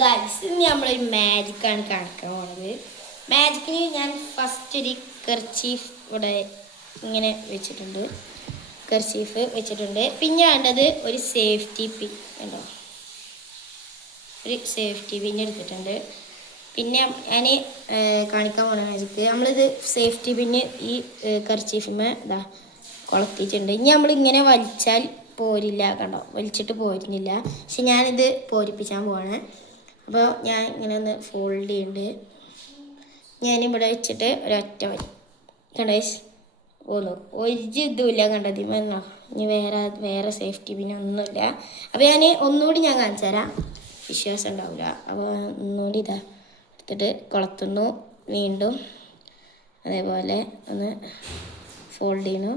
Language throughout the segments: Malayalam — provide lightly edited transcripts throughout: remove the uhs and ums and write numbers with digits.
ഗൈസ് ഇനി നമ്മളൊരു മാജിക്കാണ് കാണിക്കാൻ പോണത്. മാജിക്കിന് ഞാൻ ഫസ്റ്റ് ഒരു കർച്ചീഫ് ഇവിടെ ഇങ്ങനെ വെച്ചിട്ടുണ്ട്. കർച്ചീഫ് വെച്ചിട്ടുണ്ട്. പിന്നെ വേണ്ടത് ഒരു സേഫ്റ്റി പിൻ ഉണ്ടോ, ഒരു സേഫ്റ്റി പിൻ എടുത്തിട്ടുണ്ട്. പിന്നെ ഞാൻ കാണിക്കാൻ പോണ മാജിക്ക് നമ്മളിത് സേഫ്റ്റി പിന്ന് ഈ കർച്ചീഫിന്മേ ഇതാ കൊളത്തിയിട്ടുണ്ട്. ഇനി നമ്മളിങ്ങനെ വലിച്ചാൽ പോരില്ല, കണ്ടോ, വലിച്ചിട്ട് പോരുന്നില്ല. പക്ഷെ ഞാനിത് പോരിപ്പിച്ചാൻ പോവാണ്. അപ്പോൾ ഞാൻ ഇങ്ങനെ ഒന്ന് ഫോൾഡ് ചെയ്യുന്നുണ്ട്. ഞാനിവിടെ വെച്ചിട്ട് ഒരൊറ്റ വരി കണ്ടോ പോന്നു, ഒരു ഇതുമില്ല കണ്ടത് എന്നോ. ഇനി വേറെ സേഫ്റ്റി പിന്നെ ഒന്നുമില്ല. അപ്പോൾ ഞാൻ ഒന്നുകൂടി കാണിച്ചു തരാം, വിശ്വാസം ഉണ്ടാവില്ല. അപ്പോൾ ഒന്നുകൂടി ഇതാ എടുത്തിട്ട് കൊളത്തുന്നു, വീണ്ടും അതേപോലെ ഒന്ന് ഫോൾഡ് ചെയ്യണു,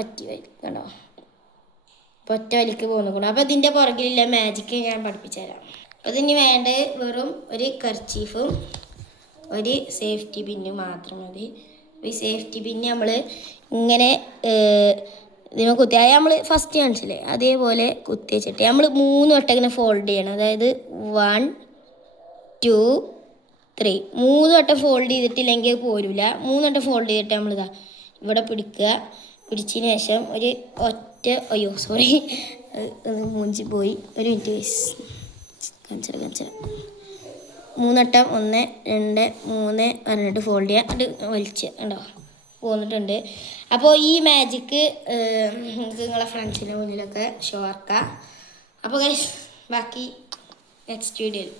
ഒറ്റ വരി കണ്ടോ, അപ്പോൾ ഒറ്റ വലിക്ക് പോകുന്നു കൂടെ. അപ്പോൾ ഇതിൻ്റെ പുറകിലുള്ള മാജിക്ക് ഞാൻ പഠിപ്പിച്ചു തരാം. അപ്പോൾ ഇതിന് വേണ്ടത് വെറും ഒരു കർച്ചീഫും ഒരു സേഫ്റ്റി പിന്നും മാത്രം മതി. ഈ സേഫ്റ്റി പിന്ന് നമ്മൾ ഇങ്ങനെ ഇതിനെ കുത്തി, അതായത് നമ്മൾ ഫസ്റ്റ് കാണിച്ചില്ലേ അതേപോലെ കുത്തി വെച്ചിട്ട് നമ്മൾ 3 വട്ടം ഇങ്ങനെ ഫോൾഡ് ചെയ്യണം. അതായത് 1 2 3 3 വട്ടം ഫോൾഡ് ചെയ്തിട്ടില്ലെങ്കിൽ പോരില്ല. 3 വട്ടം ഫോൾഡ് ചെയ്തിട്ട് നമ്മളിതാ ഇവിടെ പിടിക്കുക. പിടിച്ചതിന് ശേഷം ഒരു ഒറ്റ സോറി മൂഞ്ചി പോയി, ഒരു മിനിറ്റ് കാണിച്ചാൽ 3 വട്ടം 1 2 3 പറഞ്ഞിട്ട് ഫോൾഡ് ചെയ്യുക, അത് വലിച്ച് ഉണ്ടോ പോന്നിട്ടുണ്ട്. അപ്പോൾ ഈ മാജിക്ക് നിങ്ങൾക്ക് നിങ്ങളെ ഫ്രണ്ട്സിൻ്റെ മുന്നിലൊക്കെ ഷോ ആക്കാം. അപ്പോൾ ഗൈസ് ബാക്കി നെക്സ്റ്റ് വീഡിയോയിൽ